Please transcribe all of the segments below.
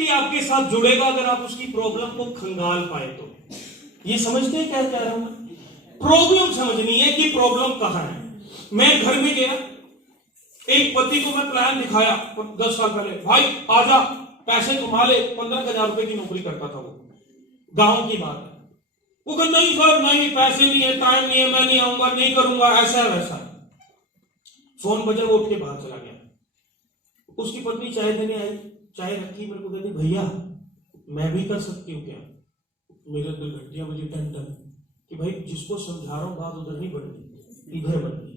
व्यक्ति आपके साथ जुड़ेगा अगर आप उसकी प्रॉब्लम को खंगाल पाए तो। ये समझते हैं क्या कह रहा हूं? प्रॉब्लम समझनी है कि प्रॉब्लम कहां है। मैं घर में गया, एक पति को मैं प्लान दिखाया 10 साल पहले, भाई आजा पैसे कमा ले, 15,000 रुपए की नौकरी करता था वो, गांव की बात है। वो कहता नहीं सर नहीं, पैसे नहीं है, टाइम नहीं है, मैं नहीं आऊंगा, नहीं करूंगा, ऐसा वैसा। फोन बजा, वो उठ के बाहर चला गया। उसकी पत्नी चाय देने आई, चाय रखी, मेरे को कहती भैया मैं भी कर सकती हूँ क्या? मेरे दिल घटिया मुझे टन टन कि भाई जिसको समझा रहा हूं बात उधर नहीं बढ़ती, इधर बढ़ती।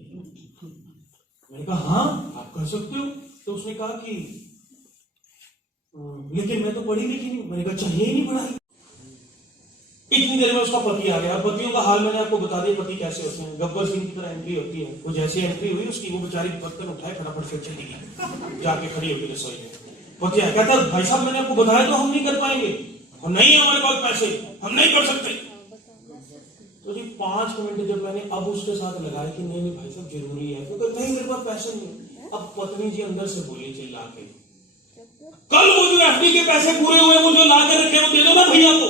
मैंने कहा हाँ आप कर सकते हो। तो उसने कहा कि लेकिन मैं तो पढ़ी लिखी नहीं। मैंने कहा चाहिए ही नहीं पढ़ाई। इतनी देर में उसका पति आ गया। पतियों का हाल मैंने आपको बता दिया, पति कैसे होते हैं, गब्बर सिंह की तरह एंट्री होती है। वो जैसे एंट्री हुई उसकी, वो बेचारी बर्तन उठाए फटाफट से चली गई, जाके खड़ी होगी रसोई में। पति आया, कहता भाई साहब मैंने आपको बताया तो हम नहीं कर पाएंगे, और नहीं है हमारे पास पैसे, हम नहीं कर सकते। तो जी 5 मिनट जब मैंने अब उसके साथ लगाया कि नहीं नहीं भाई साहब जरूरी है, तो नहीं मेरे पास पैसे नहीं है। अब पत्नी जी अंदर से बोली चिल्ला के, कल वो जो एफडी के पैसे पूरे हुए, वो जो ला के रखे वो दे दो ना भैया को।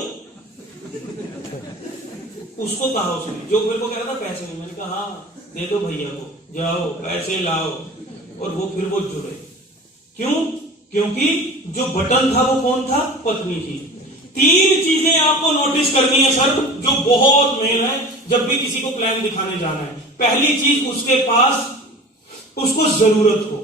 उसको कहा उसने, जो मेरे को कह रहा था पैसे नहीं। मैंने कहा हाँ दे दो भैया को, जाओ पैसे लाओ। और वो फिर वो जुड़े। क्यों? क्योंकि जो बटन था वो कौन था? पत्नी जी। 3 चीजें आपको नोटिस करनी है सर, जो बहुत मेन है जब भी किसी को प्लान दिखाने जाना है। पहली चीज, उसके पास उसको जरूरत हो।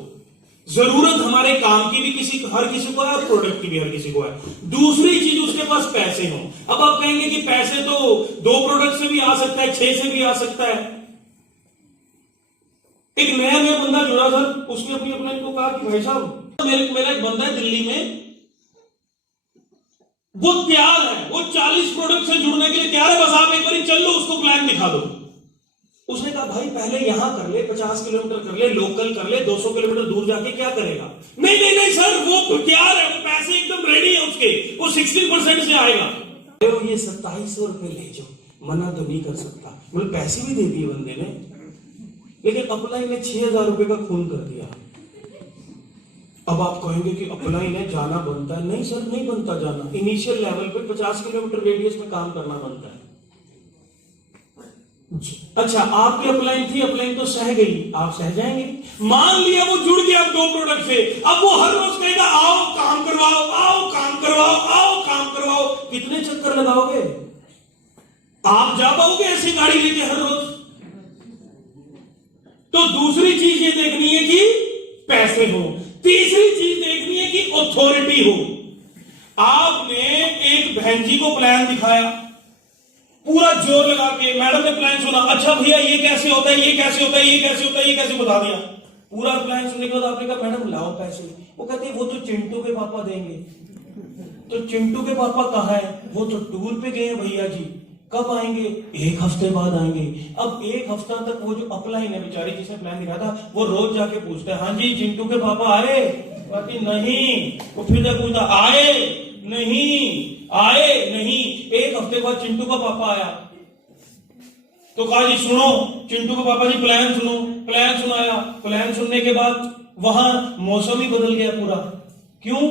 जरूरत हमारे काम की भी हर किसी को है, और प्रोडक्ट की भी हर किसी को है। दूसरी चीज, उसके पास पैसे हो। अब आप कहेंगे कि पैसे तो 2 प्रोडक्ट से भी आ सकता है, 6 से भी आ सकता है। एक नया बंदा जुड़ा सर, उसने अपनी अपने को कहा कि भाई साहब मेरा एक बंदा है दिल्ली में, वो तैयार है, वो 40 प्रोडक्ट से जुड़ने के लिए तैयार है, बस आप एक बार चल लो, उसको प्लान दिखा दो। उसने कहा भाई पहले यहां कर ले, 50 किलोमीटर कर ले, लोकल कर ले, 200 किलोमीटर दूर जाके क्या करेगा? नहीं नहीं नहीं सर, वो तैयार है, वो पैसे एकदम रेडी है उसके, वो 16% से आएगा। तो ये 2700 रुपए ले जाओ, मना तो नहीं कर सकता। मतलब पैसे भी दे दिए बंदे ने, लेकिन अपलाइन ने 6000 रुपए का खून कर दिया। अब आप कहेंगे कि अपलाइन है, जाना बनता है। नहीं सर, नहीं बनता जाना। इनिशियल लेवल पे 50 किलोमीटर रेडियस में काम करना बनता है। अच्छा, आपकी अपलाइन थी, अपलाइन तो सह गई, आप सह जाएंगे। मान लिया वो जुड़ गया 2 प्रोडक्ट से, अब वो हर रोज कहेगा आओ काम करवाओ, आओ काम करवाओ, आओ काम करवाओ। कितने चक्कर लगाओगे? आप जा पाओगे ऐसी गाड़ी लेके हर रोज? तो दूसरी चीज ये देखनी है कि पैसे हो। तीसरी चीज देखनी है कि अथॉरिटी हो। आपने एक बहन जी को प्लान दिखाया, पूरा जोर लगा के, मैडम ने प्लान सुना, अच्छा भैया ये कैसे होता है, ये कैसे होता है, ये कैसे होता है, ये कैसे बता दिया। पूरा प्लान सुनने के बाद आपने कहा मैडम लाओ पैसे। वो कहते वो तो चिंटू के पापा देंगे। तो चिंटू के पापा कहाँ है? वो तो टूर पे गए हैं भैया जी। कब आएंगे? 1 हफ्ते बाद आएंगे। अब 1 हफ्ता तक वो जो अपलाइन है बेचारी जिसने प्लान दिखाया था, वो रोज जाके पूछता है हाँ जी चिंटू के पापा आए? कहती नहीं। वो फिर जब पूछता आए? नहीं आए नहीं। 1 हफ्ते बाद चिंटू का पापा आया तो कहा जी सुनो चिंटू का पापा जी प्लान सुनो। प्लान सुनाया। प्लान सुनने के बाद वहां मौसम ही बदल गया पूरा। क्यों?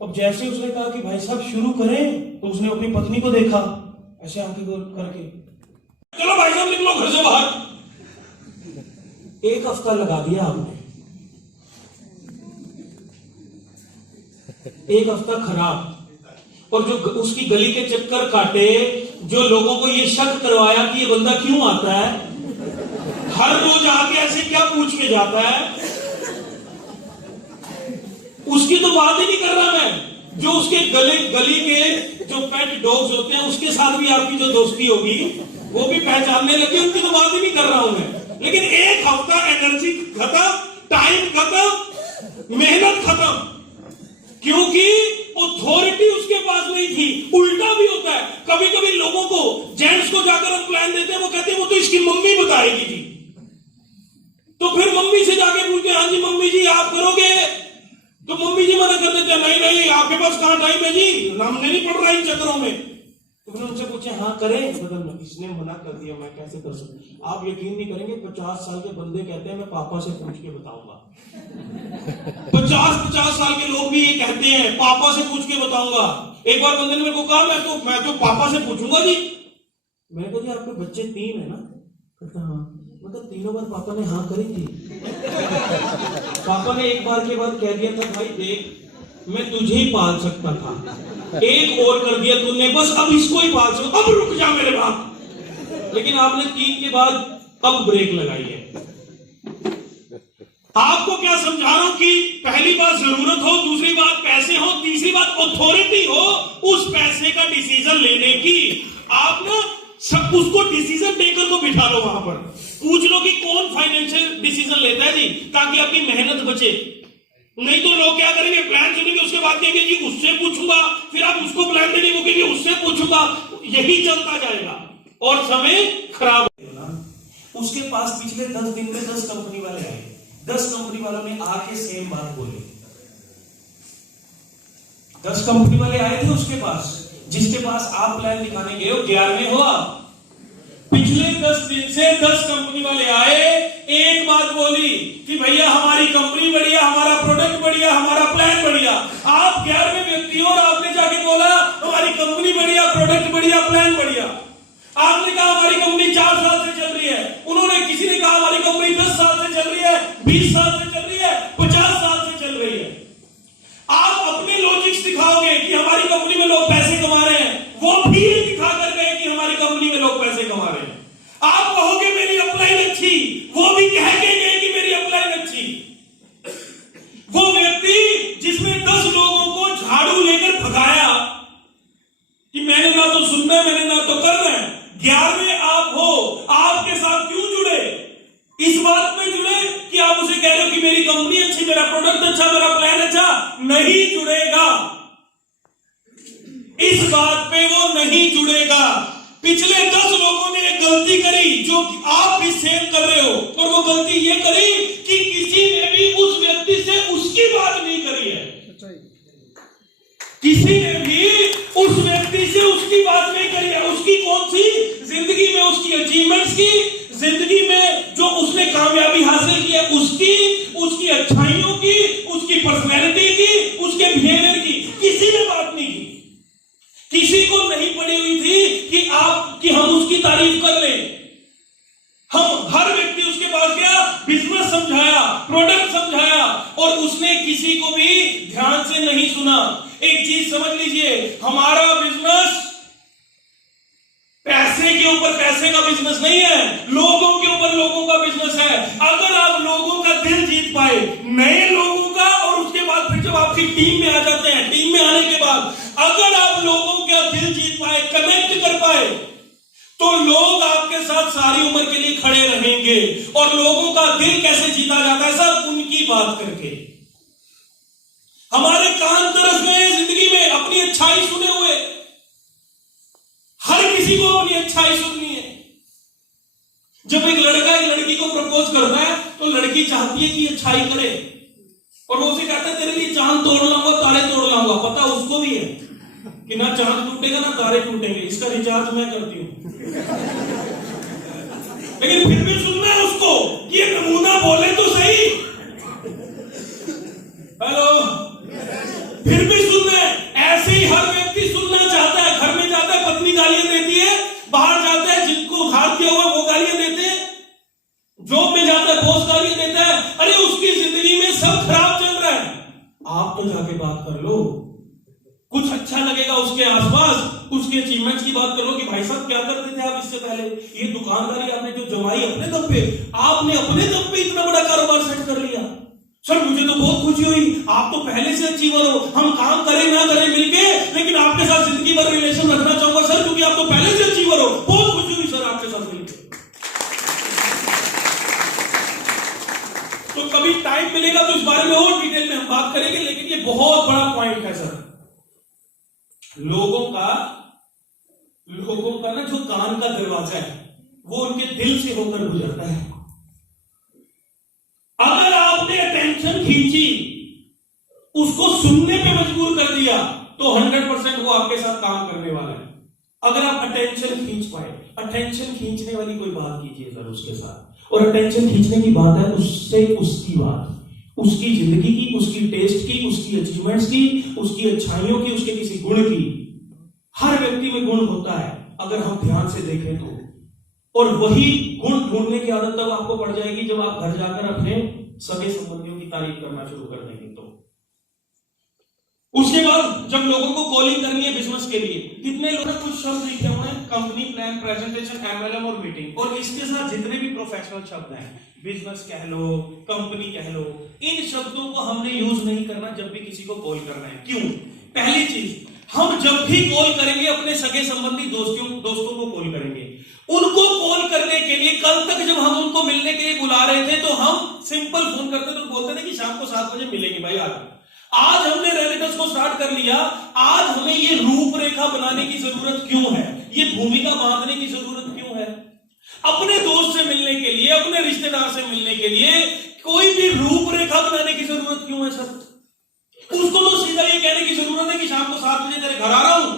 अब जैसे उसने कहा कि भाई साहब शुरू करें, तो उसने अपनी पत्नी को देखा ऐसे आंखें करके, चलो भाई साहब निकलो घर से बाहर। 1 हफ्ता लगा दिया आपने, 1 हफ्ता खराब। और जो उसकी गली के चक्कर काटे, जो लोगों को ये शक करवाया कि ये बंदा क्यों आता है, हर रोज आके ऐसे क्या पूछ के जाता है, उसकी तो बात ही नहीं कर रहा मैं। जो उसके गली के जो पेट डॉग्स होते हैं उसके साथ भी आपकी जो दोस्ती होगी वो भी पहचानने लगे, उनकी तो बात ही नहीं कर रहा हूं मैं। लेकिन 1 हफ्ता एनर्जी खत्म, टाइम खत्म, मेहनत खत्म, क्योंकि अथॉरिटी उसके पास नहीं थी। उल्टा भी होता है, कभी कभी लोगों को, जेंट्स को जाकर हम प्लान देते हैं, वो कहते हैं वो तो इसकी मम्मी बताएगी जी। तो फिर मम्मी से जाके पूछते हैं हाँ जी मम्मी जी आप करोगे? तो मम्मी जी मना कर देते हैं नहीं नहीं आपके पास कहां टाइम है जी, हमने नहीं पढ़ रहा इन चक्करों में। तो मैंने उनसे पूछा हाँ करें, मतलब इसने मना कर दिया, मैं कैसे कर सकता। आप यकीन नहीं करेंगे, 50 साल के बंदे कहते हैं मैं पापा से पूछ के बताऊंगा। 50 साल के लोग भी ये कहते हैं पापा से पूछ के बताऊंगा। एक बार बंदे ने मेरे को कहा मैं तो पापा से पूछूंगा जी। मैंने कहा जी आपके बच्चे 3 है ना? कहता हाँ। मतलब 3 बार पापा ने हाँ करी थी। पापा ने एक बार के बाद कह दिया था भाई देख मैं तुझे ही पाल सकता था, एक और कर दिया तूने, बस अब इसको ही पाल सकता, अब रुक जा मेरे बाप। लेकिन आपने 3 के बाद अब ब्रेक लगाई है। आपको क्या समझा रहा हूं कि पहली बात जरूरत हो, दूसरी बात पैसे हो, तीसरी बात अथॉरिटी हो उस पैसे का डिसीजन लेने की। आप ना सब उसको डिसीजन टेकर को बिठा लो, वहां पर पूछ लो कि कौन फाइनेंशियल डिसीजन लेता है जी, ताकि आपकी मेहनत बचे। नहीं तो लोग क्या करेंगे, प्लान सुनेंगे उसके बाद कहेंगे जी उससे पूछूंगा, फिर आप उसको प्लान देंगे वो कहेंगे उससे पूछूंगा, यही चलता जाएगा और समय खराब होगा। उसके पास पिछले 10 दिन में 10 कंपनी वाले आए, 10 कंपनी वालों ने आके सेम बात बोली। 10 कंपनी वाले आए थे उसके पास, जिसके पास आप प्लान दिखाने गए हो 11वें हो आप। पिछले 10 दिन से 10 कंपनी वाले आए, एक बात बोली कि भैया हमारी कंपनी बढ़िया, हमारा प्रोडक्ट बढ़िया, हमारा प्लान बढ़िया। आप 11वें व्यक्ति हो और आपने जाके बोला हमारी कंपनी बढ़िया, प्रोडक्ट बढ़िया, प्लान बढ़िया। आपने कहा हमारी कंपनी 4 साल से चल रही है, उन्होंने किसी ने कहा हमारी कंपनी 10 साल से चल रही है, 20 साल से चल रही है, 50 साल से चल रही है। आप अपने लॉजिक्स दिखाओगे कि हमारी कंपनी में लोग पैसे कमा रहे हैं, वो भी दिखा कर गए कि हमारी कंपनी में लोग पैसे कमा रहे हैं। आप कहोगे मेरी अपलाइन अच्छी, वो भी कह के गए कि मेरी अपलाइन अच्छी। वो व्यक्ति जिसने 10 लोगों को झाड़ू लेकर भगाया कि मैंने ना तो सुनना है, मैंने ना तो करना है, 11वें आप हो, आपके साथ क्यों जुड़े? इस बात में जुड़े कि आप उसे कह रहे हो कि मेरी कंपनी अच्छी, मेरा प्रोडक्ट अच्छा, मेरा प्लान अच्छा। नहीं जुड़ेगा, इस बात पे वो नहीं जुड़ेगा। पिछले 10 लोगों ने एक गलती करी जो आप भी सेम कर रहे हो, और वो गलती ये करी कि किसी ने भी उस व्यक्ति से उसकी बात नहीं करी है। किसी ने भी उस व्यक्ति से उसकी बात नहीं करी है। उसकी कौन सी जिंदगी में उसकी अचीवमेंट्स की, जिंदगी में जो उसने कामयाबी हासिल की है उसकी, उसकी अच्छाइयों की, उसकी पर्सनैलिटी की, उसके बिहेवियर की, किसी ने बात नहीं की। किसी को नहीं पड़ी हुई थी कि हम उसकी तारीफ कर लें। हम हर व्यक्ति उसके पास गया, बिजनेस समझाया, प्रोडक्ट समझाया, और उसने किसी को भी ध्यान से नहीं सुना। एक चीज समझ लीजिए, हमारा बिजनेस पैसे के ऊपर पैसे का बिजनेस नहीं है, लोगों के ऊपर लोगों का बिजनेस है। अगर आप लोगों का दिल जीत पाए, नए लोगों का, और उसके बाद फिर जब आपकी टीम में आ जाते हैं, टीम में आने के बाद अगर आप लोगों का दिल जीत पाए, कनेक्ट कर पाए, तो लोग आपके साथ सारी उम्र के लिए खड़े रहेंगे। और लोगों का दिल कैसे जीता जाता है? सर उनकी बात करके। हमारे कान तरस गए जिंदगी में अपनी अच्छाई सुने हुए। हर किसी को अपनी अच्छाई सुननी है। जब एक लड़का एक लड़की को प्रपोज करता है तो लड़की चाहती है कि अच्छाई करे, और वो उसे कहता है तेरे लिए चांद तोड़ लाऊंगा, तारे तोड़ लाऊंगा। पता उसको भी है कि ना चांद टूटेगा ना तारे टूटेंगे, इसका रिचार्ज मैं करती हूं। लेकिन फिर भी सुनना है उसको कि ये नमूना बोले तो सही। हेलो, फिर भी सुनना है। ऐसे ही हर व्यक्ति सुनना चाहता है। घर में जाता है, पत्नी गालियां देती है, बाहर जाता है, जिनको घात किया हुआ वो गालियां देते हैं, जॉब में जाता है बॉस गालियां देता है। अरे उसकी जिंदगी में सब खराब चल रहा है। आप तो जाके बात कर लो, कुछ अच्छा लगेगा उसके आसपास, उसके अचीवमेंट्स की बात करो कि भाई साहब क्या करते थे आप इससे पहले, ये दुकानदारी आपने जो जमाई अपने दम पे, आपने अपने दम पे इतना बड़ा कारोबार सेट कर लिया। सर मुझे तो बहुत खुशी हुई, आप तो पहले से अचीवर हो। हम काम करें ना करें मिलके, लेकिन आपके साथ जिंदगी भर रिलेशन रखना चाहूंगा सर, क्योंकि आप तो पहले से अचीवर हो। बहुत खुशी हुई सर आपके साथ मिलकर। तो कभी टाइम मिलेगा तो इस बारे में और डिटेल में हम बात करेंगे, लेकिन ये बहुत बड़ा पॉइंट है सर। लोगों का ना जो कान का दरवाजा है वो उनके दिल से होकर गुजरता है। अगर आपने अटेंशन खींची, उसको सुनने पे मजबूर कर दिया, तो 100% वो आपके साथ काम करने वाला है। अगर आप अटेंशन खींच पाए, अटेंशन खींचने वाली कोई बात कीजिए सर उसके साथ, और अटेंशन खींचने की बात है उससे उसकी बात, उसकी जिंदगी की, उसकी टेस्ट की, उसकी अचीवमेंट्स की, उसकी अच्छाइयों की, उसके किसी गुण की। हर व्यक्ति में गुण होता है अगर हम ध्यान से देखें तो, और वही गुण ढूंढने की आदत तब आपको पड़ जाएगी जब आप घर जाकर अपने सगे संबंधियों की तारीफ करना शुरू कर देंगे। तो उसके बाद जब लोगों को कॉलिंग करनी है बिजनेस के लिए, कितने लोग ने कुछ शब्द लिखे हुए हैं, कंपनी प्लान, प्रेजेंटेशन, एमएलएम और मीटिंग, और इसके साथ जितने भी प्रोफेशनल शब्द हैं, बिजनेस कह लो, कंपनी कह लो, इन शब्दों को हमने यूज नहीं करना जब भी किसी को कॉल करना है। क्यों? पहली चीज, हम जब भी कॉल करेंगे अपने सगे संबंधी दोस्तों को कॉल करेंगे, उनको कॉल करने के लिए कल तक जब हम उनको मिलने के लिए बुला रहे थे तो हम सिंपल फोन करते तो बोलते थे कि शाम को 7 बजे मिलेंगे भाई। आज हमने रिलेटिव्स को स्टार्ट कर लिया, आज हमें ये रूपरेखा बनाने की जरूरत क्यों है, ये भूमिका बांधने की जरूरत क्यों है? अपने दोस्त से मिलने के लिए, अपने रिश्तेदार से मिलने के लिए कोई भी रूपरेखा बनाने की जरूरत क्यों है सर? उसको तो सीधा ये कहने की जरूरत है कि शाम को 7 बजे तेरे घर आ रहा हूं,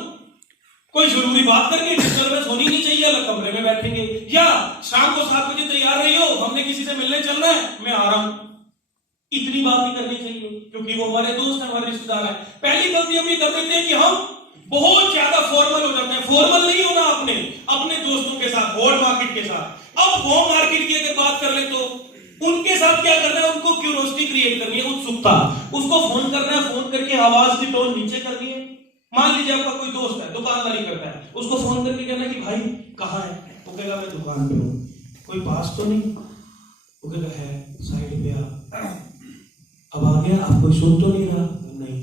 कोई जरूरी बात करके डिस्टर्बेंस होनी नहीं चाहिए, अलग कमरे में बैठेंगे, या शाम को 7 बजे तैयार रही हो, हमने किसी से मिलने चलना है, मैं आ रहा हूं। इतनी बात भी करनी चाहिए क्योंकि वो हमारे दोस्त हैं, हमारे रिश्तेदार हैं। पहली गलती हम ये कर देते हैं कि हम बहुत ज्यादा फॉर्मल हो जाते हैं। फॉर्मल नहीं होना आपने अपने दोस्तों के साथ, होम मार्केट के साथ। अब होम मार्केट की अगर बात कर ले तो उनके साथ क्या करना है, उनको क्यूरियोसिटी क्रिएट करनी है, उत्सुकता। उसको फोन करना है, फोन करके आवाज की टोन नीचे करनी है। मान लीजिए आपका कोई दोस्त है, दुकानदारी करता है, उसको फोन करके कहना कि भाई कहाँ है, वो कहेगा मैं दुकान पे हूँ, कोई पास तो नहीं, वो कहेगा है साइड पे आ, अब आ गया, आप कोई सुन तो नहीं रहा? नहीं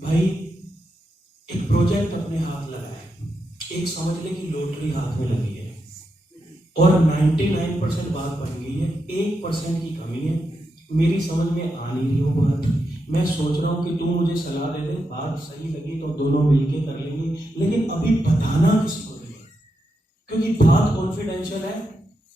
भाई, एक प्रोजेक्ट अपने हाथ लगा है, एक समझ ले कि लॉटरी हाथ में लगी है और 99% बात बन गई है, 1% की कमी है, मेरी समझ में आ नहीं रही हो बात, मैं सोच रहा हूं कि तू मुझे सलाह दे दे, बात सही लगी तो दोनों मिलके कर लेंगे, लेकिन अभी बताना किसी को नहीं, क्योंकि बात कॉन्फिडेंशियल है,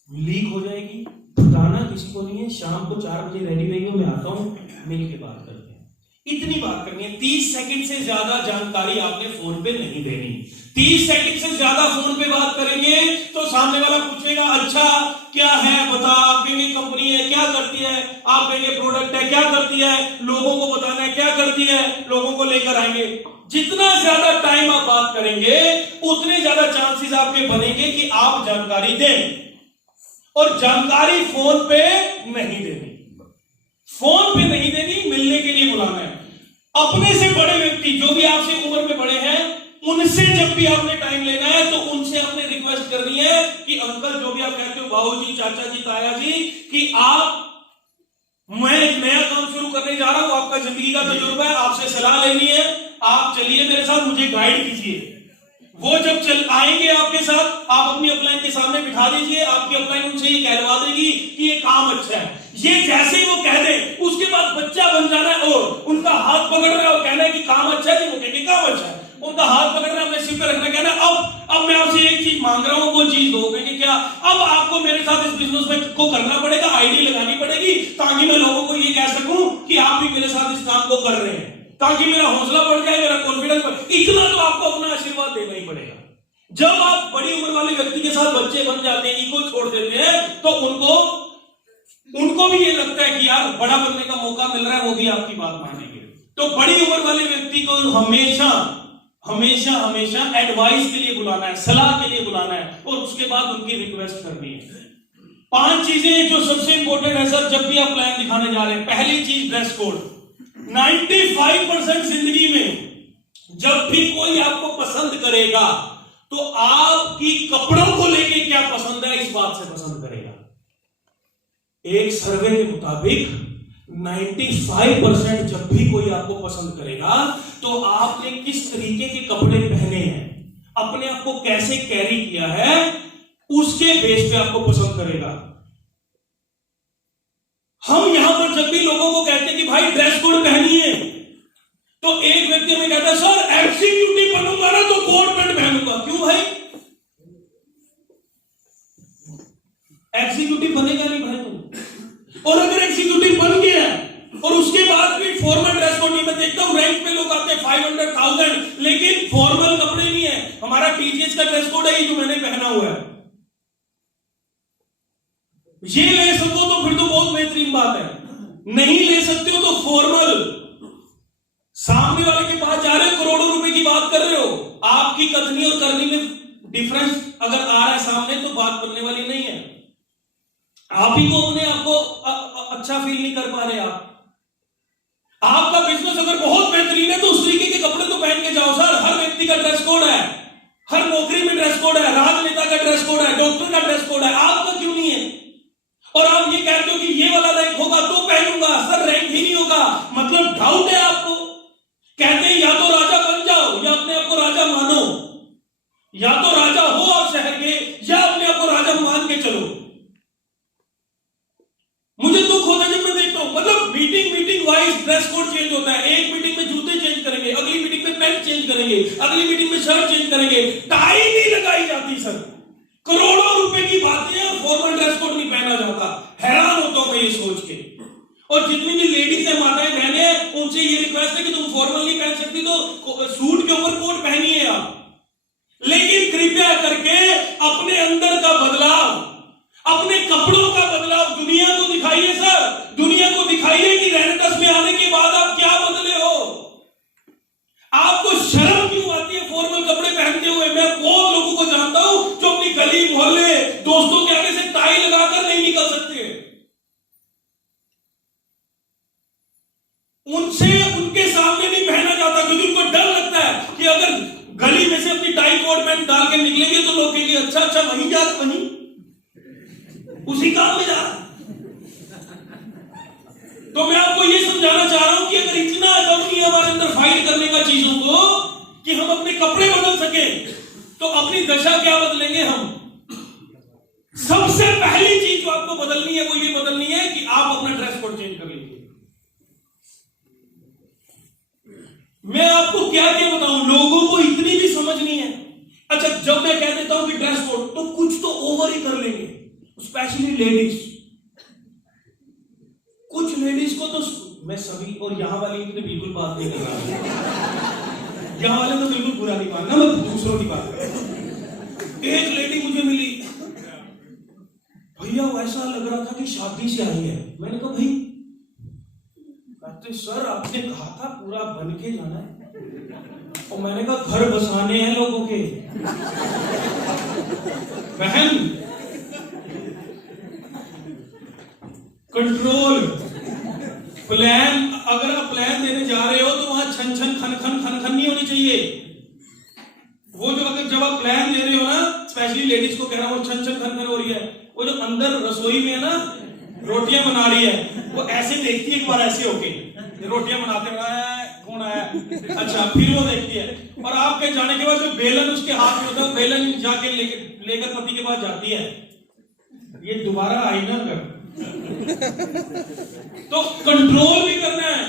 लीक हो जाएगी, बताना किसी को नहीं है। शाम को 4 बजे रेडी रहिए, मैं आता हूं, मिलके बात करते हैं। इतनी बात करनी है। 30 सेकंड से ज्यादा जानकारी आपने फोन पे नहीं देनी। 30 सेकंड से ज्यादा फोन पे बात करेंगे तो सामने वाला पूछेगा अच्छा क्या है बता, आप कहेंगे कंपनी है क्या करती है, आप कहेंगे प्रोडक्ट है क्या करती है, लोगों को बताना है क्या करती है, लोगों को लेकर आएंगे। जितना ज्यादा टाइम आप बात करेंगे उतने ज्यादा चांसेस आपके बनेंगे कि आप जानकारी दें, और जानकारी फोन पे नहीं देनी, फोन पे नहीं देनी, मिलने के लिए बुलाना है। अपने से बड़े व्यक्ति जो भी आपसे उम्र में बड़े हैं, उनसे जब भी आपने टाइम लेना है तो उनसे आपने रिक्वेस्ट करनी है कि अंकल, जो भी आप कहते हो, बाबू जी, चाचा जी, ताया जी, कि मैं एक नया काम शुरू करने जा रहा हूं, आपका जिंदगी का तजुर्बा है, आपसे सलाह लेनी है, आप चलिए मेरे साथ, मुझे गाइड कीजिए। वो जब आएंगे आपके साथ, आप अपनी अपलाइन के सामने बिठा दीजिए, आपकी अपलाइन उनसे ये कहलवा देगी कि ये काम अच्छा है। ये जैसे ही वो कह दे, उसके बाद बच्चा बन जाना है और उनका हाथ पकड़ना है और कहना है कि काम अच्छा है, वो कहेंगे काम अच्छा है, उनका हाथ पकड़ना, अपने सिर पे रखना, कहना अब मैं आपसे एक चीज मांग रहा हूं, वो चीज दो। कहेंगे क्या? अब आपको मेरे साथ इस बिजनेस में को करना पड़ेगा, आईडी लगानी पड़ेगी, ताकि मैं लोगों को ये कह सकूं कि आप भी मेरे साथ इस काम को कर रहे हैं, ताकि मेरा हौसला बढ़ जाए, मेरा कॉन्फिडेंस बढ़े। इतना तो आपको अपना आशीर्वाद देना ही पड़ेगा। जब आप बड़ी उम्र वाले व्यक्ति के साथ बच्चे बन जाते हैं, ईगो छोड़ देते हैं, तो उनको भी ये लगता है कि यार बड़ा बनने का मौका मिल रहा है, वो भी आपकी बात मानेंगे। तो बड़ी उम्र वाले व्यक्ति को हमेशा हमेशा हमेशा एडवाइस के लिए बुलाना है, सलाह के लिए बुलाना है, और उसके बाद उनकी रिक्वेस्ट करनी है। 5 चीजें जो सबसे इंपॉर्टेंट है सर, जब भी आप प्लान दिखाने जा रहे हैं। पहली चीज, ड्रेस कोड। 95% जिंदगी में जब भी कोई आपको पसंद करेगा तो आपकी कपड़ों को लेके क्या पसंद है इस बात से पसंद करेगा। एक सर्वे के मुताबिक 95% जब भी कोई आपको पसंद करेगा तो आपने किस तरीके के कपड़े पहने हैं, अपने आप को कैसे कैरी किया है, उसके बेस पे आपको पसंद करेगा। हम यहां पर जब भी लोगों को कहते हैं कि भाई ड्रेस कोड पहनिए, तो एक व्यक्ति हमें कहता है सर एग्जीक्यूटिव बनूंगा ना तो कोट पैंट पहनूंगा। क्यों भाई? एग्जीक्यूटिव बनेगा नहीं भाई तुम। और अगर एग्जीक्यूटिव बन गया और उसके बाद भी फॉर्मल ड्रेस कोड नहीं, मैं देखता हूं रैंक पे लोग आते हैं 500,000, लेकिन फॉर्मल कपड़े नहीं है। हमारा टीजीएस का ड्रेस कोड है ये जो मैंने पहना हुआ है, ये ले सको तो फिर तो बहुत बेहतरीन बात है, नहीं ले सकते हो तो फॉर्मल। सामने वाले के पास जा रहे हो, करोड़ों रुपए की बात कर रहे हो, आपकी कथनी और करनी में डिफरेंस अगर आ रहा है सामने तो बात बनने वाली नहीं है। आप ही को अपने आपको अच्छा फील नहीं कर पा रहे। आपका बिजनेस अगर बहुत बेहतरीन है तो उस तरीके के कपड़े तो पहन के जाओ सर। हर व्यक्ति का ड्रेस कोड है, हर नौकरी में ड्रेस कोड है, राजनेता का ड्रेस कोड है, डॉक्टर का ड्रेस कोड है, आपका क्यों नहीं है? और आप ये कहते हो कि ये वाला रैंक होगा तो पहनूंगा। सर रैंक ही नहीं होगा, मतलब डाउट है आपको। कहते हैं या तो राजा बन जाओ या अपने आप को राजा मानो, या तो राजा हो आप शहर के या अपने आप को राजा मान के चलो। मुझे दुख होता है जब मैं देखता हूं, मतलब meeting wise dress code change होता है। एक मीटिंग में जूते चेंज करेंगे, अगली मीटिंग में पैंट चेंज करेंगे, अगली मीटिंग में शर्ट चेंज करेंगे, टाई नहीं लगाई जाती सर। करोड़ों रुपए की बातें और फॉर्मल ड्रेस कोड नहीं पहना जाता। हैरान होता हूं मैं ये सोच के। और जितनी भी लेडीज है, माताएं, बहनें, उनसे ये रिक्वेस्ट है कि तुम फॉर्मल नहीं पहन सकती तो सूट के ऊपर कोट पहनिए आप, लेकिन कृपया करके अपने अंदर का बदलाव, अपने कपड़ों का बदलाव दुनिया को दिखाइए सर। दुनिया को दिखाइए कि रेनेटस में आने के बाद आप क्या बदले हो। आपको शर्म क्यों आती है फॉर्मल कपड़े पहनते हुए? मैं बहुत लोगों को जानता हूं जो अपनी गली मोहल्ले दोस्तों के आगे से टाई लगाकर नहीं निकल सकते। उनसे उनके सामने नहीं पहना जाता क्योंकि उनको डर लगता है कि अगर गली में से अपनी टाई कोट पैंट डाल के निकलेंगे तो लोग कहेंगे अच्छा वहीं जा, वहीं उसी काम में जा। तो मैं आपको ये समझाना चाह रहा हूं कि अगर इतना दम नहीं हमारे अंदर फाइट करने का चीजों को कि हम अपने कपड़े बदल सके तो अपनी दशा क्या बदलेंगे हम। सबसे पहली चीज जो आपको बदलनी है वो ये बदलनी है कि आप अपना ड्रेस कोड चेंज कर लीजिए। मैं आपको क्या क्या बताऊं, लोगों को इतनी भी समझ नहीं है। अच्छा जब मैं कह देता हूं कि ड्रेस कोड तो कुछ तो ओवर ही कर लेंगे, स्पेशली लेडीज। कुछ लेडीज को तो मैं सभी और यहां वाली की तो बिल्कुल बात नहीं कर रहा, यहां वाले तो बिल्कुल बुरा नहीं मानना, मैं दूसरों की बात कर रहा हूं। एक लेडी मुझे मिली, भैया वैसा लग रहा था कि शादी से आई है। मैंने कहा भाई, कहते सर आपने कहा था पूरा बन के जाना है। और मैंने कहा घर बसाने हैं लोगों के बहन, कंट्रोल प्लान। अगर आप प्लान देने जा रहे हो तो वहां छन छन खन खन खन खन नहीं होनी चाहिए। वो जो अगर जब आप प्लान दे रहे हो ना, स्पेशली लेडीज को कह रहा हूं छन छन खन खन हो रही है, वो जो अंदर रसोई में है ना रोटियां बना रही है, वो ऐसे देखती है एक बार ऐसे होके रोटियां बनाते हुए कौन आया, अच्छा फिर वो देखती है। और आपके जाने के बाद जो बेलन उसके हाथ में होता है, बेलन जाके लेकर पति के पास जाती है, ये दोबारा आई ना कर। तो कंट्रोल भी करना है,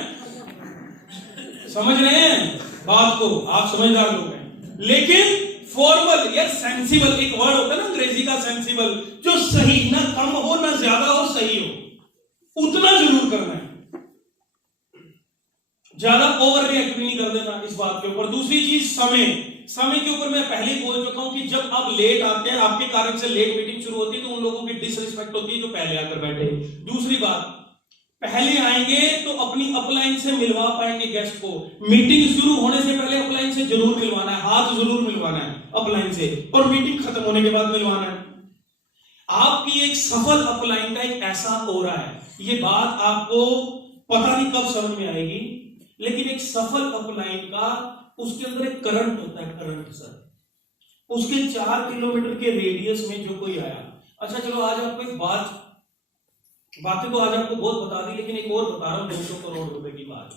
समझ रहे हैं बात को? आप समझदार लोग हैं। लेकिन फॉर्मल या सेंसिबल, एक वर्ड होता है ना अंग्रेजी का सेंसिबल, जो सही, ना कम हो ना ज्यादा हो, सही हो, उतना जरूर करना है। ज्यादा ओवर रिएक्ट नहीं कर देना इस बात के ऊपर। दूसरी चीज समय के ऊपर मैं पहले ही बोल चुका हूं कि जब आप लेट आते हैं, आपके कारण से लेट मीटिंग शुरू होती है, तो उन लोगों की डिसरिस्पेक्ट होती है जो पहले आकर बैठे। दूसरी बात, पहले आएंगे तो अपनी अपलाइन से मिलवा पाएंगे गेस्ट को। मीटिंग शुरू होने से पहले अपलाइन से जरूर मिलवाना है, हाथ जरूर मिलवाना है अपलाइन से, और मीटिंग खत्म होने के बाद मिलवाना है। आपकी एक सफल अपलाइन का एक ऐसा हो रहा है, ये बात आपको पता नहीं कब समझ में आएगी, लेकिन एक सफल अपलाइन का उसके अंदर एक करंट होता है, करंट सर। उसके 4 किलोमीटर के रेडियस में जो कोई आया, अच्छा चलो आज आपको एक बातें तो आज आपको बहुत बता दी, लेकिन एक और बता रहा हूं 200 करोड़ रुपए की बात।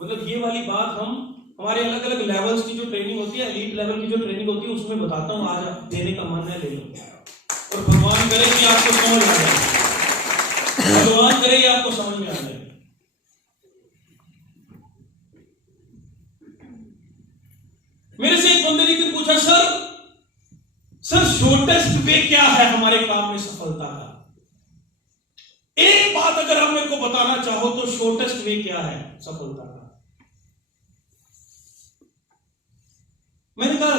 मतलब ये वाली बात हम हमारे अलग अलग लेवल्स की जो ट्रेनिंग होती है, एलीट लेवल की जो ट्रेनिंग होती है, उसमें बताता हूं। आज आप देने का मन है ले लो, और भगवान करे कि आपको समझ आ जाए, भगवान करे कि आपको समझ में आ जाए। मेरे से एक बंदे ने फिर पूछा, सर शॉर्टेस्ट वे क्या है हमारे काम में सफलता का? एक बात अगर आप मेरे को बताना चाहो तो शॉर्टेस्ट वे क्या है सफलता का? मैंने कहा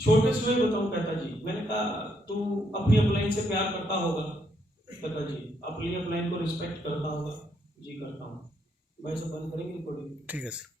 छोटेस्ट वे बताऊं कहता जी, मैंने कहा तू अपनी अपलाइन से प्यार करता होगा? कहता जी अपनी अपलाइन को रिस्पेक्ट करता होगा? जी करता हूँ। भाई सब बंद करेंगे रिकॉर्डिंग? ठीक है सर।